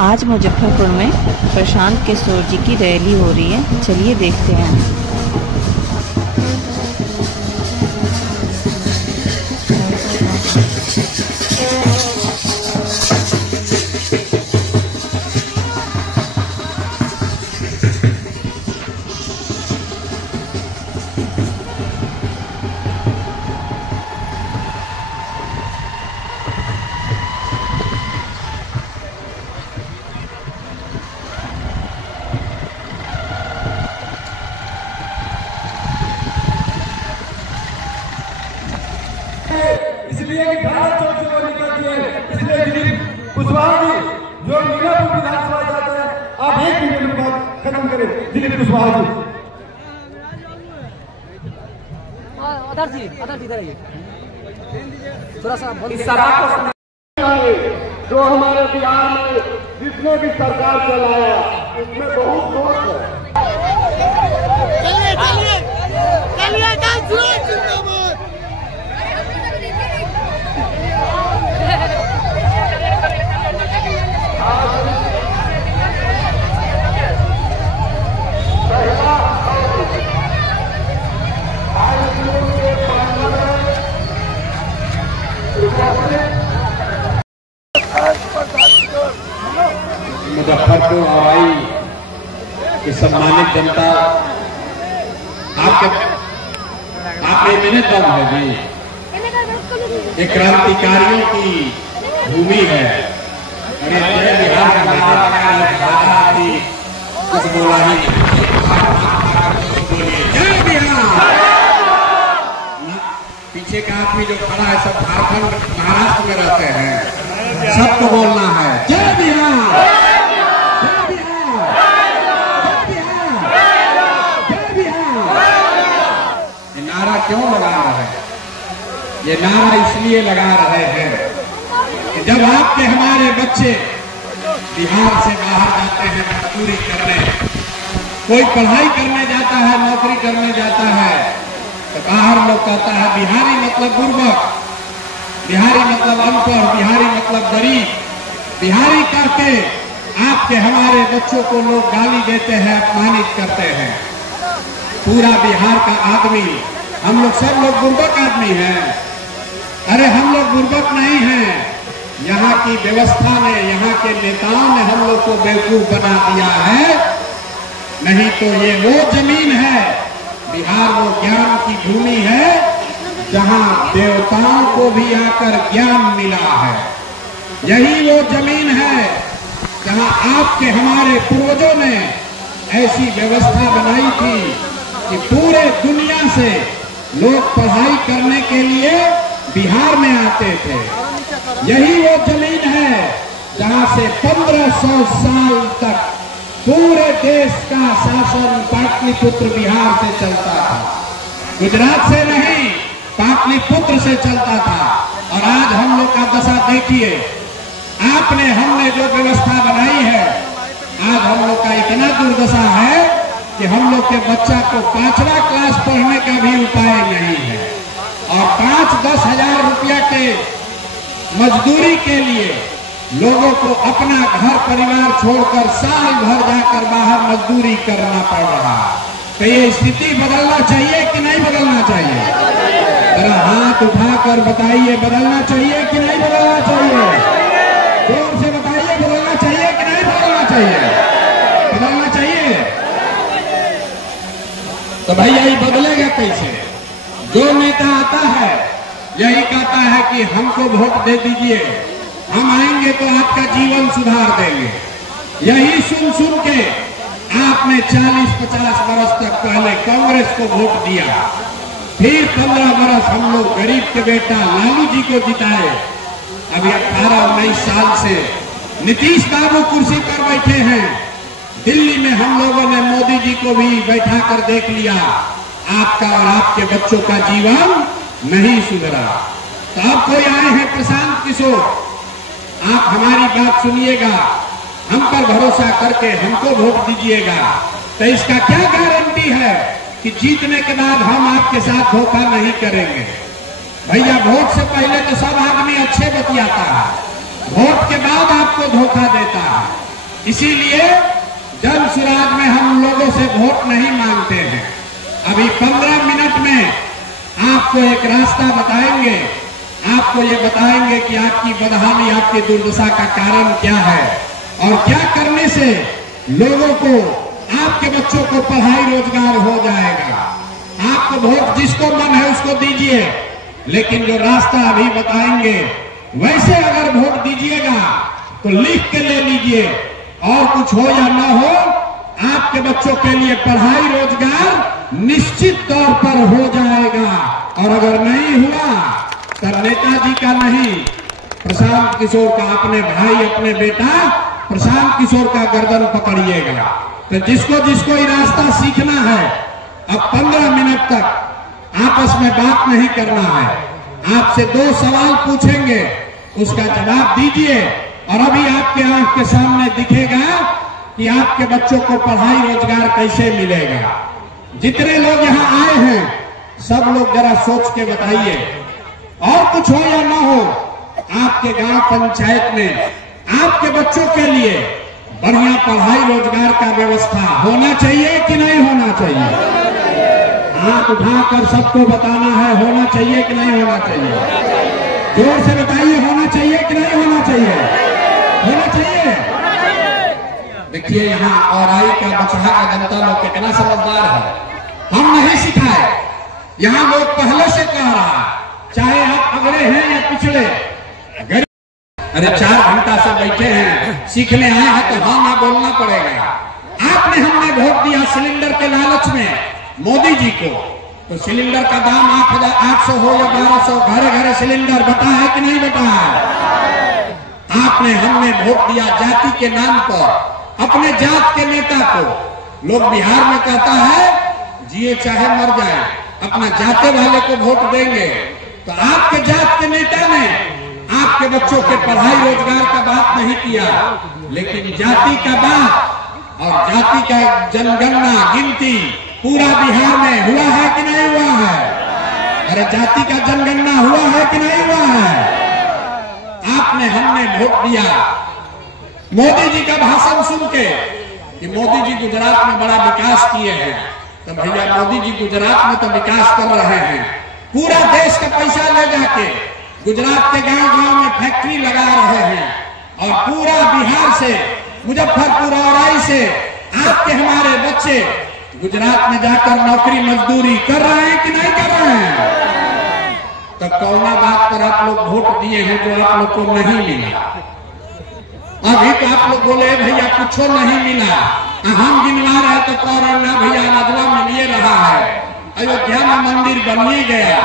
आज मुजफ्फरपुर में प्रशांत किशोर जी की रैली हो रही है, चलिए देखते हैं। इसलिए कि भारत चौथी वाली करती है, इसलिए दिलीप कुशवाहा जी जो मीनापुर विधानसभा जाते हैं, आप 1 मिनट में बात खत्म करें। दिलीप कुशवाहा जी अदर इधर आइए, थोड़ा सा इस शराब को जो हमारे बिहार में जितने भी सरकार चलाया इसमें बहुत दोष है। मुजफ्फरपुर और आई की सम्मानित जनता, आपके मिनट दम है जी, ये क्रांतिकारियों की भूमि है और ये जय बिहार का कुछ बोला ही जय बिहार। पीछे का आदमी जो खड़ा है सब झारखंड महाराष्ट्र में रहते हैं, सबको बोलना है जय बिहार। नारा क्यों लगा रहे हैं? ये नारा इसलिए लगा रहे हैं कि जब आपके हमारे बच्चे बिहार से बाहर जाते हैं मजदूरी करने, कोई पढ़ाई करने जाता है, नौकरी करने जाता है, तो बाहर लोग कहता है बिहारी मतलब बुर्बक, बिहारी मतलब अनपढ़, बिहारी मतलब गरीब, बिहारी करके आपके हमारे बच्चों को लोग गाली देते हैं, अपमानित करते हैं। पूरा बिहार का आदमी, हम लोग सब लोग बुर्बक आदमी हैं। अरे हम लोग बुर्बक नहीं हैं, यहाँ की व्यवस्था ने, यहाँ के नेताओं ने हम लोग को बेवकूफ बना दिया है। नहीं तो ये वो जमीन है, बिहार वो ज्ञान की भूमि है जहाँ देवताओं को भी आकर ज्ञान मिला है। यही वो जमीन है जहाँ आपके हमारे पूर्वजों ने ऐसी व्यवस्था बनाई थी कि पूरे दुनिया से लोग पढ़ाई करने के लिए बिहार में आते थे। यही वो जमीन है जहां से 1500 साल तक पूरे देश का शासन पाटलिपुत्र बिहार से चलता था, गुजरात से नहीं, पाटलिपुत्र से चलता था। और आज हम लोग का दशा देखिए, आपने हमने जो व्यवस्था बनाई है, आज हम लोग का इतना दुर्दशा है कि हम लोग के बच्चा को 5वां क्लास पढ़ने का भी उपाय नहीं है और 5-10 हजार रुपया के मजदूरी के लिए लोगों को अपना घर परिवार छोड़कर साल भर जाकर बाहर मजदूरी करना पड़ रहा। तो ये स्थिति बदलना चाहिए कि नहीं बदलना चाहिए? जरा हाथ उठाकर बताइए, बदलना चाहिए कि नहीं बदलना चाहिए? जोर से बताइए, बदलना चाहिए कि नहीं बदलना चाहिए? बदलना चाहिए। तो भैया ये बदलेगा कैसे? जो नेता आता है यही कहता है कि हमको वोट दे दीजिए, हम आएंगे तो आपका जीवन सुधार देंगे। यही सुन सुन के आपने 40-50 वर्ष तक पहले कांग्रेस को वोट दिया, फिर 15 वर्ष हम लोग गरीब के बेटा लालू जी को जिताए। अभी 18-19 साल से नीतीश बाबू कुर्सी पर बैठे हैं। दिल्ली में हम लोगों ने मोदी जी को भी बैठा कर देख लिया, आपका और आपके बच्चों का जीवन नहीं सुधरा। तो अब कोई आए हैं प्रशांत किशोर, आप हमारी बात सुनिएगा, हम पर भरोसा करके हमको वोट दीजिएगा। तो इसका क्या गारंटी है कि जीतने के बाद हम आपके साथ धोखा नहीं करेंगे? भैया वोट से पहले तो सब आदमी अच्छे बतियाता है, वोट के बाद आपको धोखा देता है। इसीलिए जन सुराज में हम लोगों से वोट नहीं मांगते हैं। अभी 15 मिनट में आपको एक रास्ता बताएंगे, आपको ये बताएंगे कि आपकी बदहाली, आपकी दुर्दशा का कारण क्या है और क्या करने से लोगों को, आपके बच्चों को पढ़ाई रोजगार हो जाएगा। आपको वोट जिसको मन है उसको दीजिए, लेकिन जो रास्ता अभी बताएंगे वैसे अगर वोट दीजिएगा तो लिख के ले लीजिए, और कुछ हो या ना हो, आपके बच्चों के लिए पढ़ाई रोजगार निश्चित तौर पर हो जाएगा। और अगर नहीं हुआ तो नेताजी का नहीं, प्रशांत किशोर का, अपने भाई, अपने बेटा प्रशांत किशोर का गर्दन पकड़िएगा। तो जिसको जिसको ये रास्ता सीखना है, अब 15 मिनट तक आपस में बात नहीं करना है। आपसे 2 सवाल पूछेंगे, उसका जवाब दीजिए, और अभी आपके आंख के सामने दिखेगा कि आपके बच्चों को पढ़ाई रोजगार कैसे मिलेगा। जितने लोग यहाँ आए हैं सब लोग जरा सोच के बताइए, और कुछ हो या ना हो, आपके गांव पंचायत में आपके बच्चों के लिए बढ़िया पढ़ाई रोजगार का व्यवस्था होना चाहिए कि नहीं होना चाहिए? हाथ उठाकर सबको बताना है, होना चाहिए कि नहीं होना चाहिए? जोर से बताइए, होना चाहिए कि नहीं होना चाहिए? होना चाहिए। देखिए यहाँ औराई का, बछड़ा का जनता लोग कितना समझदार है। हम नहीं सिखाए, यहाँ लोग पहले से कह रहा है, चाहे आप अगड़े हैं या पिछड़े। अरे 4 घंटा से बैठे हैं, सीखने आए हैं तो हाँ ना बोलना पड़ेगा। आपने, हमने वोट दिया सिलेंडर के लालच में मोदी जी को, तो सिलेंडर का दाम 8,800 हो या 1200, घरे घरे सिलेंडर बटा है कि नहीं बटा है? आपने, हमने वोट दिया जाति के नाम पर, अपने जात के नेता को। लोग बिहार में कहता है जिए चाहे मर जाए, अपना जाते वाले को वोट देंगे। तो आपके जात के नेता ने आपके बच्चों के पढ़ाई रोजगार का बात नहीं किया, लेकिन जाति का बात और जाति का जनगणना, गिनती पूरा बिहार में हुआ है कि नहीं हुआ है? अरे जाति का जनगणना हुआ है कि नहीं हुआ है? आपने, हमने वोट दिया। मोदी जी का भाषण सुन के कि मोदी जी गुजरात में बड़ा विकास किए हैं, तो भैया मोदी जी गुजरात में तो विकास कर रहे हैं, पूरा देश का पैसा ले जाके गुजरात के गांव गांव में फैक्ट्री लगा रहे हैं, और पूरा बिहार से, मुजफ्फरपुर औराई से आपके हमारे बच्चे गुजरात में जाकर नौकरी मजदूरी कर रहे हैं कि नहीं कर रहे हैं? तो कौना बात पर आप लोग वोट दिए हैं जो आप लोग को नहीं मिला? अभी तो आप लोग बोले भैया कुछ नहीं मिला, हम गिनवा रहे तो कोरोना भैया नजला मिलिए रहा है, अयोध्या में मंदिर बन ही गया,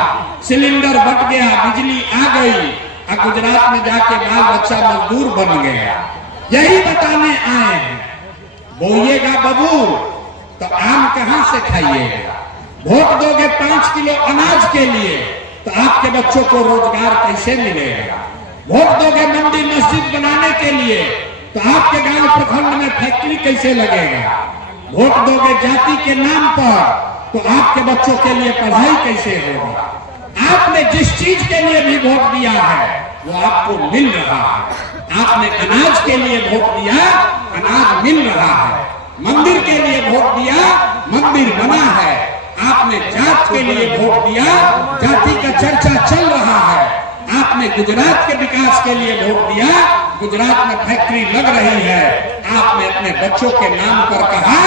सिलेंडर बट गया, बिजली आ गई, और गुजरात में जाके बाल बच्चा मजदूर बन गया। यही बताने आए हैं। बोइएगा बबूल तो आम कहां से खाइएगा? वोट दोगे 5 किलो अनाज के लिए तो आपके बच्चों को रोजगार कैसे मिलेगा? वोट दोगे मंदिर मस्जिद बनाने के लिए तो आपके गांव प्रखंड में फैक्ट्री कैसे लगेगा? वोट दोगे जाति के नाम पर तो आपके बच्चों के लिए पढ़ाई कैसे होगी? आपने जिस चीज के लिए भी वोट दिया है वो आपको मिल रहा है। आपने अनाज के लिए वोट दिया, अनाज मिल रहा है। मंदिर के लिए वोट दिया, मंदिर बना है। आपने जात के लिए वोट दिया, जाति का चर्चा चल रहा है। आपने गुजरात के विकास के लिए वोट दिया, गुजरात में फैक्ट्री लग रही है। आपने अपने बच्चों के नाम पर कहा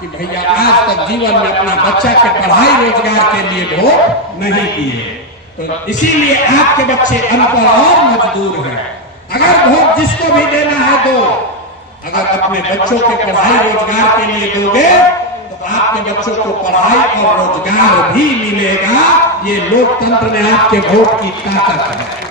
कि भैया आज तक जीवन में अपना बच्चा के पढ़ाई रोजगार के लिए वोट नहीं दिए, तो इसीलिए आपके बच्चे अनपढ़ और मजदूर हैं। अगर वोट जिसको भी देना है दो, अगर अपने बच्चों के पढ़ाई रोजगार के लिए दोगे तो आपके बच्चों को पढ़ाई और रोजगार भी मिलेगा। ये लोकतंत्र में आपके वोट की ताकत है।